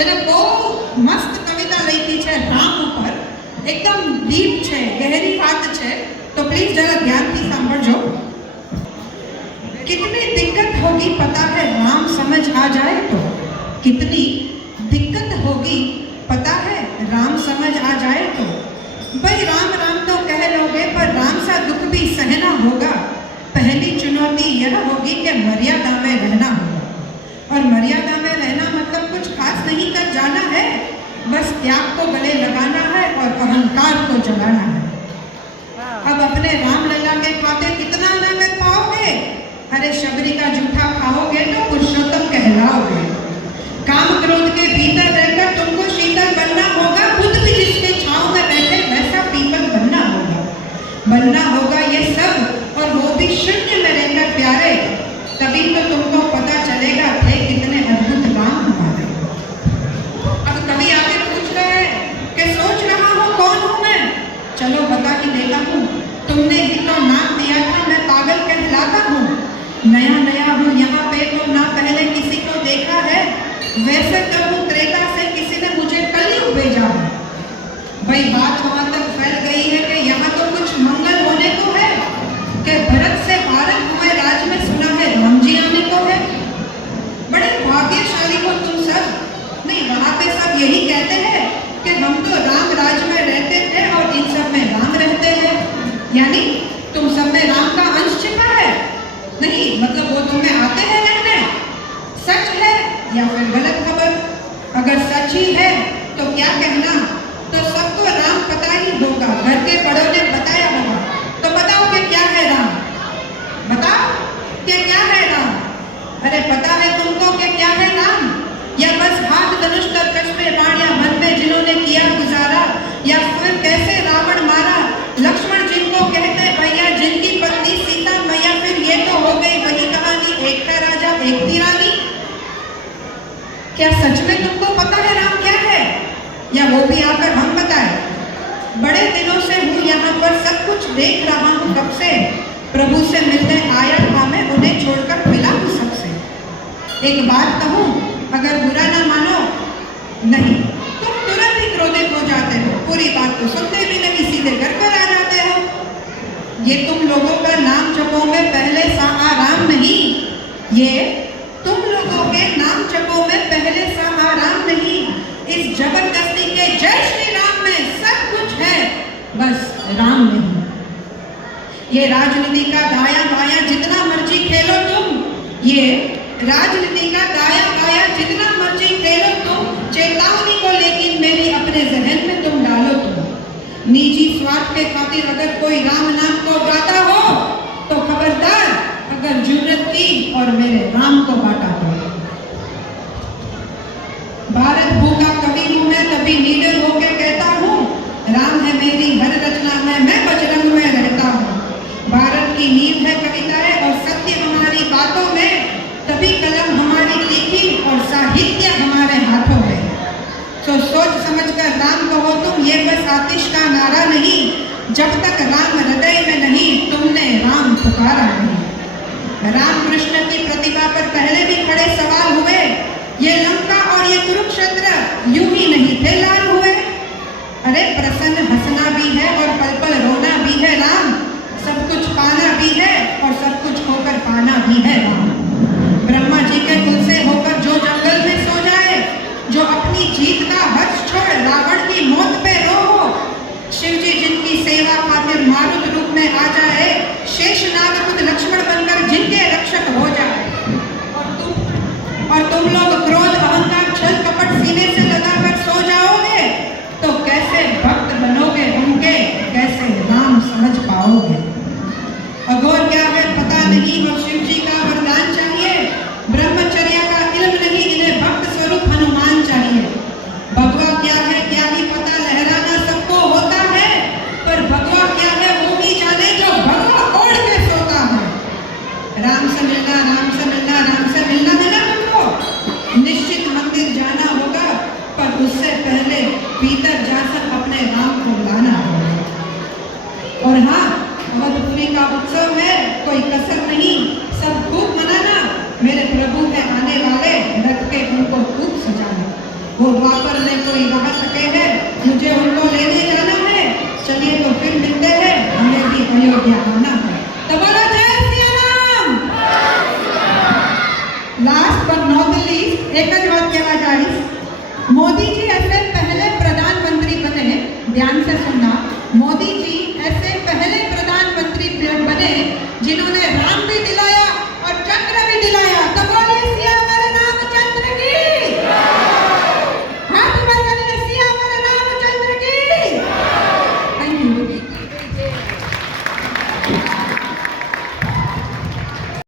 જેને બહુ મસ્ત કવિતા લખી છે રામ ઉપર, એકદમ ડીપ છે, ગહેરી વાત છે, તો પ્લીઝ જરા ધ્યાનથી સાંભળજો। कितनी दिक्कत होगी पता है राम समझ आ जाए तो, कितनी दिक्कत होगी पता है राम समझ आ जाए तो। भाई राम राम तो कह लोगे पर राम सा दुख भी सहना होगा। पहली चुनौती यह होगी कि मर्यादा में रहना होगा। और मर्यादा में रहना मतलब कुछ खास नहीं कर जाना है, बस त्याग को गले लगाना है और अहंकार को जलाना है। अब अपने राम लला के खाते कितना ना कर पाओगे? अरे शबरी का जूठा खाओगे तो पुरुषोत्तम कहलाओगे। काम क्रोध के भीतर रहकर तुमको शीतल बनना होगा। खुद भी जिसके छांव में बैठे वैसा पीपल बनना होगा ये सब, और वो भी शून्य में रहकर प्यारे। तभी तो तुमको पता चलेगा थे कितने अद्भुत राम हमारे। अब कभी आगे पूछ रहे कि सोच रहा हूँ कौन हूँ मैं? चलो बता ही देता हूँ। तुमने ही तो नाम दिया था मैं पागल कहलाता हूँ। नया नया हूँ यहाँ पे तो ना पहले किसी को देखा है। वैसे तो हूँ त्रेता से किसी ने मुझे कलयुग भेजा है। भाई बात वहाँ तक फैल गई है कि यहाँ तो कुछ मंगल होने को है, कि भरत से भारत हुए राज में सुना है राम जी आने को है। बड़े भाग्यशाली हो तुम सब। नहीं, वहाँ पे सब यही कहते हैं कि हम तो राम राज में रहते थे और इन सब में राम रहते हैं। यानी तुम सब में राम का अंश छिपा है। नहीं मतलब वो तुम्हें आते हैं रहने। सच है या फिर गलत खबर? अगर सच ही है तो क्या कहना, तो सबको राम पता ही होगा। घर के बड़ों ने बताया होगा। तो बताओ कि क्या है राम? बताओ कि क्या है राम? अरे पता है तुमको कि क्या है राम? या बस हाथ धनुष तरकश में बाण या वन में जिन्होंने किया गुजारा, या फिर कैसे रावण मारा लक्ष्मण जिनको कहते भैया, जिनकी पत्नी सीता मैया, फिर ये तो हो गई वही कहानी, एक था राजा एक थी रानी। क्या सच में तुमको पता है राम क्या है, या वो भी आकर हम बताए? बड़े दिनों से हूँ यहाँ पर, सब कुछ देख रहा हूँ कब से। प्रभु से मिलने आया था मैं, उन्हें छोड़कर मिला हूँ सबसे। एक बात कहूँ, अगर बुरा ना मानो, नहीं तुम तुरंत ही क्रोधित हो जाते हो, पूरी बात तो सुनते भी नहीं, सीधे घर पर आ जाते हो। ये तुम लोगों का नाम जपो में पहले सा आराम नहीं, ये तुम लोगों के नाम जपो में पहले सा आराम नहीं। इस जबरदस्ती के जय श्री राम में सब कुछ है, बस राम नहीं। ये राजनीति का दाया बाया जितना मर्जी खेलो तुम, ये राजनीति का दाया बाया जितना मर्जी खेलो तुम, चेतावनी को लेकिन मेरी अपने जहन में तुम डालो तुम। निजी स्वार्थ के खातिर अगर कोई राम नाम को गाता हो तो खबरदार, अगर जुर्रत की और मेरे राम को बांटा तो। भारत भू का कवि हूँ मैं, तभी लीडर होके कहता हूँ राम है मेरी हर रचना में, मैं बजरंग में रहता हूँ। भारत की नींव है कविताएं और सत्य हमारी बातों में, तभी कलम हमारी तीखी और साहित्य हमारे हाथों में। तो सोच समझकर राम कहो तुम, ये बस आतिश का नारा नहीं। जब तक राम हृदय में नहीं, तुमने राम पुकारा नहीं। राम कृष्ण की प्रतिभा पर पहले भी खड़े सवाल हुए। ये लंका और ये कुरुक्षेत्र यूं ही नहीं थे लाल हुए। अरे प्रसन्न हंसना भी है और पल पल रोना भी है राम, सब कुछ पाना भी है और सब कुछ खोकर पाना भी है राम। ब्रह्मा जी के कुल से होकर जो जंगल में सो जाए, जो अपनी जीत का हर्ष छोड़ रावण की मौत पे रो हो, शिव जी जिनकी सेवा खातिर मारुत रूप में आ जाए, शेषनाग खुद लक्ष्मण बनकर जिनके रक्षक हो जाए, और तुम लोग क्रोध अहंकार छल कपट सीने से लगाकर सो जाओगे, तो कैसे भक्त बनोगे उनके, कैसे राम समझ पाओगे? अघोर क्या है पता नहीं, और शिव जी का वरदान वो द्वापर में कोई रह सके है, मुझे उनको लेने जाना है, चलिए तो फिर मिलते हैं, हमें भी अयोध्या आना है। तो बोलो जय Shri Ram. Last but not the least एक જ વાત કહેવા जाइए। मोदी जी ऐसे पहले प्रधानमंत्री बने, ध्यान से सुनना, मोदी जी ऐसे पहले प्रधानमंत्री बने जिन्होंने